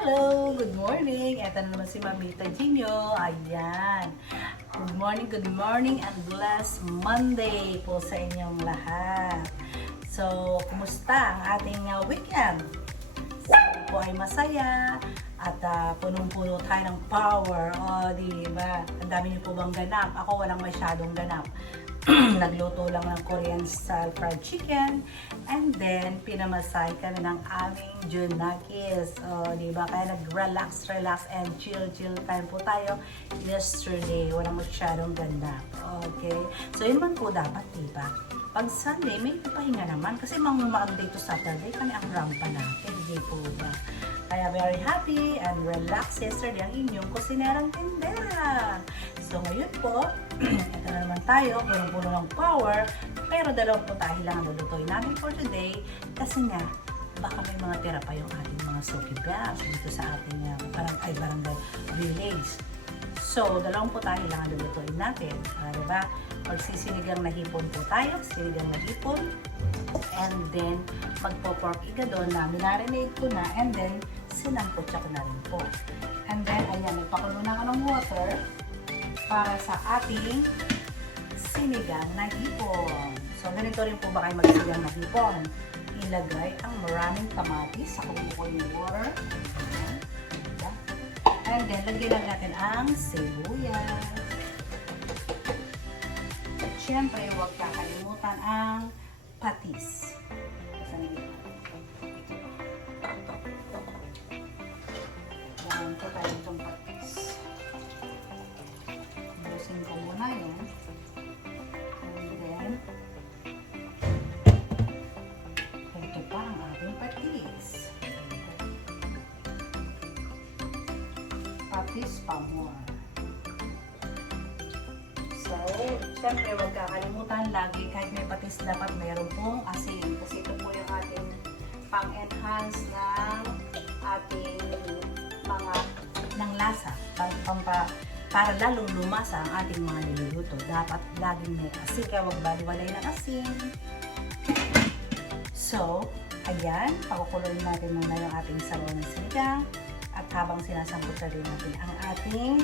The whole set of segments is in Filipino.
Hello! Good morning! Ito na naman si Mamita Gino. Ayan. Good morning and blessed Monday po sa inyong lahat. So, kumusta ang ating weekend? Sana po ay masaya at punong-puno tayo ng power. O, diba? Ang dami niyo po bang ganap? Ako walang masyadong ganap. Nagluto lang ng Korean style fried chicken and then pinamasay kami ng aming junakis. O, diba? Kaya nag-relax and chill time po tayo yesterday. Walang masyadong ganap. Okay? So, yun man po dapat, diba? Pag Sunday, may pahinga naman kasi Monday to Saturday kami ang rampa natin. Hindi po ba? Kaya very happy and relax yesterday ang inyong kusinerang tindera. So ngayon po, ito na naman tayo, punong-puno ng power, pero dalawang putahe lang ang lulutuin natin for today kasi nga, baka may mga tira pa yung ating mga soki bells dito sa ating barangay village. So, dalawang putahe lang ang lulutuin natin. Diba? Magsisinigang na hipon po tayo, sinigang na hipon, and then magpo-pork igadon na minarinate ko na, and then sinamputsa ko na rin po. And then, ayan, nagpakulo na ako ng water para sa ating sinigang na hipon. So, ganito rin po ba kayo magsinigang na hipon? Ilagay ang maraming kamatis sa kumukulo ng water. Ayan. And then, lagyan lang natin ang sibuyas. At syempre, huwag kakalimutan ang patis. Lagyan ko tayo itong patis. Busin ko muna yun. And then, ito pa ang ating patis. Patis pa more. So, syempre huwag kakalimutan lagi kahit may patis dapat mayroon pong asin. Kasi ito po yung ating pang-enhance ng ating mga ng lasa. Para lalong lumasa ang ating mga niluluto. Dapat laging may asin. Kaya huwag baliwalay ng asin. So, ayan. Pakukuloyin natin muna yung ating sabaw ng sinigang. At habang sinasambot na rin natin ang ating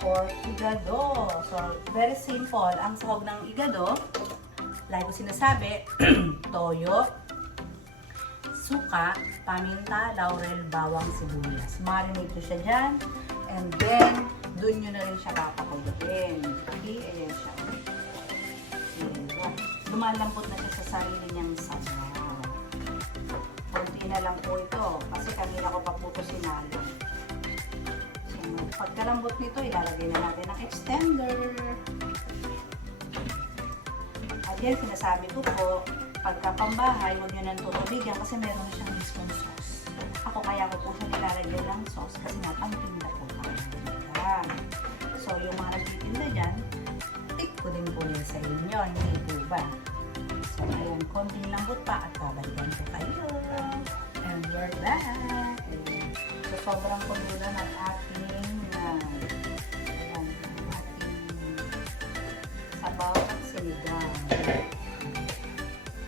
pork igado. So, very simple. Ang sahog ng igado, like ko sinasabi, toyo, suka, paminta, laurel, bawang, sibuyas. Marinate ko siya dyan. And then, dun nyo na rin siya papakuluin. Okay, ayan siya. Lumalambot na siya sa sarili niyang sabaw. Kunti na lang po ito. Kasi kanina ko pa po ito sinalo. So, pagkalambot nito, ilalagay na natin ang extender. At yan, sinasabi ko po, pagka pambahay, huwag nyo nang tutubigan kasi meron na siyang mismong sauce. Ako kaya ko po siya nilalagay ng sauce kasi nga pangtinda po tayo. So, yung mga nagtitinda dyan, tip ko din po yun sa inyo. Hindi po ba? So, ayan, konting lambot pa at babalikan ko kayo. And we're back. Ayan. So, sobrang kulo na ng ating sabaw at sinigang.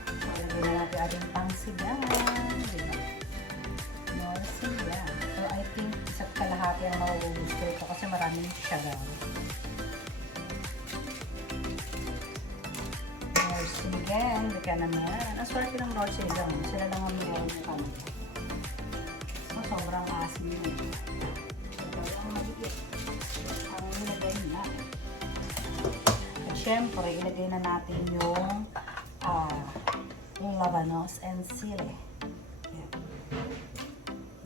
So, lagyan na natin ating pang-sigang. Diba? More sigang. So, I think isa't kalahati ang maugusto ito kasi maraming siagaw. Sinigang, ka naman. Ang swerte ng Lord sinigang. Sila lang ang meron ng kami. So, sobrang asin yun. Sobrang magigit. Ang nilagay na. At syempre, ilagay na natin yung labanos and sili. Yan.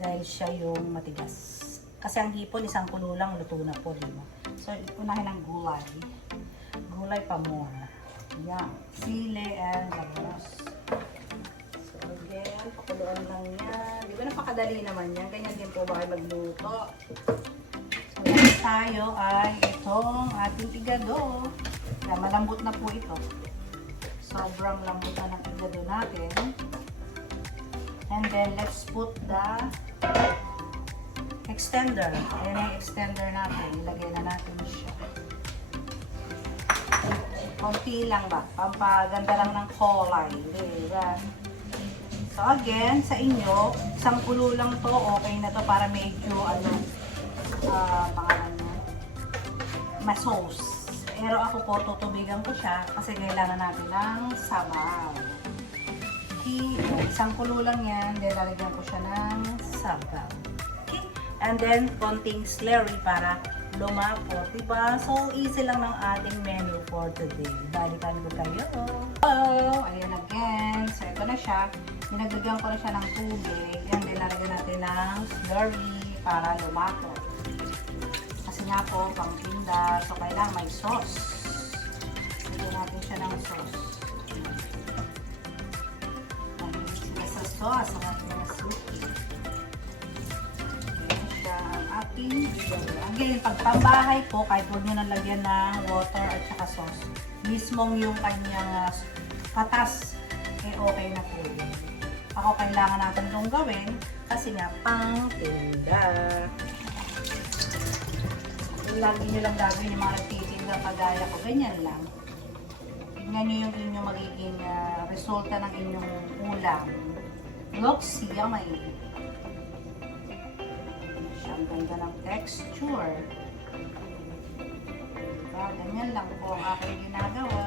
Dahil siya yung matigas. Kasi ang hipon, isang kulo lang, luto na po. Diba? So, unahin ang gulay. Gulay pa more. Yan, sili and labanos. So again, pakuluan lang yan. Di ba napakadali naman yan? Ganyan din po ba kayo magluto? So next tayo ay itong ating igado. Yan, malambot na po ito. Sobrang lambot na ng igado natin. And then let's put the extender. Ayan ang extender natin. Ilagay na natin siya. Konti lang ba? Pampaganda lang ng kulay. Diba? So again, sa inyo, isang kulo lang to, okay na to para medyo pangalan mo, ma-sauce. Pero ako po, tutubigan ko siya kasi kailangan natin ng sabaw. Okay, isang kulo lang yan, then lalagyan ko siya ng sabaw. Okay, and then konting slurry para lumapot, diba? So, easy lang ng ating menu for today. Balikan ko kayo. Oh, ayan again. So, ito na siya. Dinagdagan ko na siya ng tubig. Yan, dinalagyan natin ng slurry para lumapot. Kasi nga po, pangtinda. So, kailangan may sauce. Lagyan natin siya ng sauce. Mahilig sila sa sauce. Ang ating mga suki. Ayan siya ang ating video. Again, pag pambahay po, kahit huwag nyo nang lagyan ng water at saka sauce, mismong yung kanyang patas, okay na po yun. Ako kailangan natin itong gawin kasi nga pang tinda. Lagi nyo lang gagawin yung mga nagtitinda kagaya ko. Ganyan lang. Tingnan nyo yung inyong magiging resulta ng inyong ulam. Looks yummy. Ang ganda ng texture. Diba? Ganyan lang po ang aking ginagawa.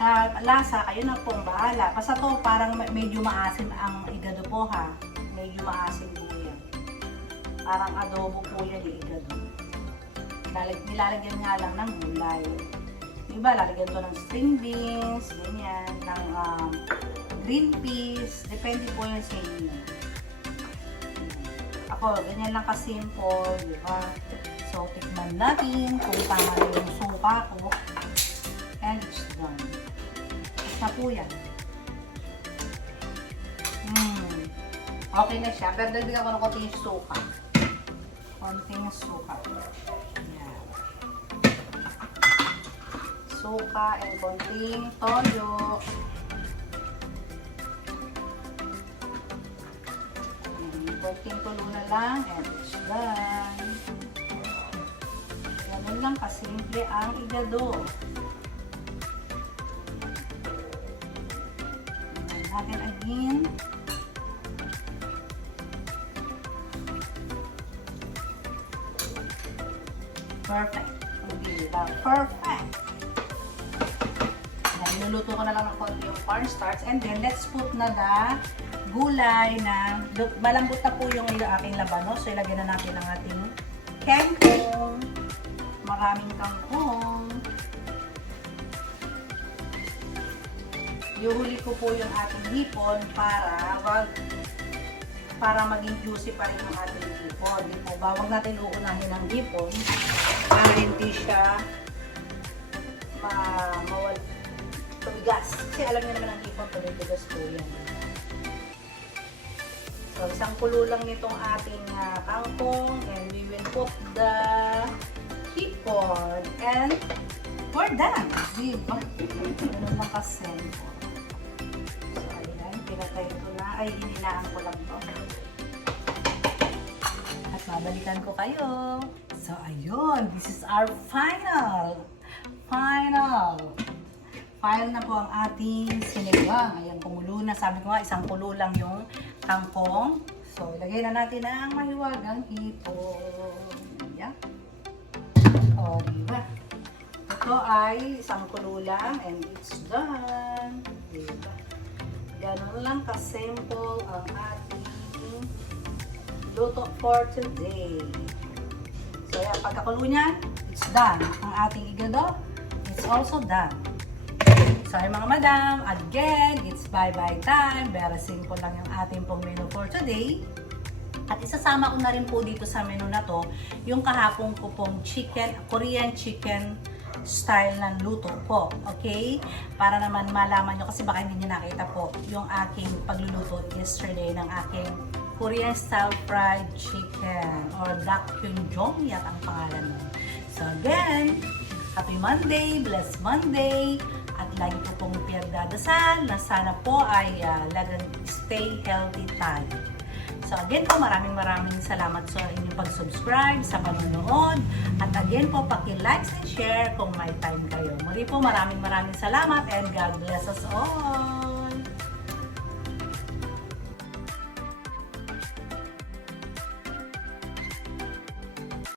Sa lasa, kayo na pong bahala. Basta to parang medyo maasim ang igado po ha. Medyo maasim po yan. Parang adobo po yan yung igado. Nilalagyan nga lang ng gulay. Diba, lalagyan to ng string beans, ganyan, ng green peas. Depende po yan sa inyo. Ako, ganyan lang ka-simple, diba? So, tikman natin kung tama yung suka ko. And it's done. Na po yan. Okay na siya. Pero dagdagan ko ng konting suka. Konting suka. Yan. Suka and konting toyo. Konting tulo na lang and it's done. Ganun lang kasimple ang igado. Natin again. Perfect. Diba? Perfect. Niluluto ko na lang ng konti yung cornstarch and then let's put na the gulay na malambot na po yung aking labanos. So ilagyan na natin ang ating kangkong. Maraming kangkong. Iuhuli ko po yung ating hipon para maging juicy pa rin yung ating hipon. Huwag natin uunahin ang hipon para hindi siya tumigas. Kasi alam niyo naman ang hipon, tumigas po yan. So, isang kulo lang nitong ating kangkong and we will put the hipon and we're done. Diba? Ganun lang kasi. Pinatay ko na. Ay, hininaan ko lang to. At babalikan ko kayo. So, ayun. This is our final na po ang ating sinigang. Ayan, kumulo na. Sabi ko nga, isang kulo lang yung kangkong. So, ilagay na natin ang mahiwagang hipon. Ayan. O, diba? Ito ay isang kulo lang and it's done. Diba? Ganun lang ka-simple ang ating luto for today. So yan, pagkakulo niyan, it's done. Ang ating igado, it's also done. So mga madam, again, it's bye-bye time. Very simple lang yung ating pong menu for today. At isasama ko na rin po dito sa menu na to, yung kahapon ko pong Korean chicken style ng luto po, okay? Para naman malaman nyo, kasi baka hindi nyo nakita po yung aking pagluluto yesterday ng aking Korean style fried chicken or dakgyeonjang yata ang pangalan mo. So again, happy Monday, blessed Monday, at lagi ko pong pinagdadasal na sana po ay stay healthy tayo. So again po, maraming salamat sa inyong pag-subscribe, sa panonood. At again po, paki-like and share kung may time kayo. Muli po, maraming salamat and God bless us all!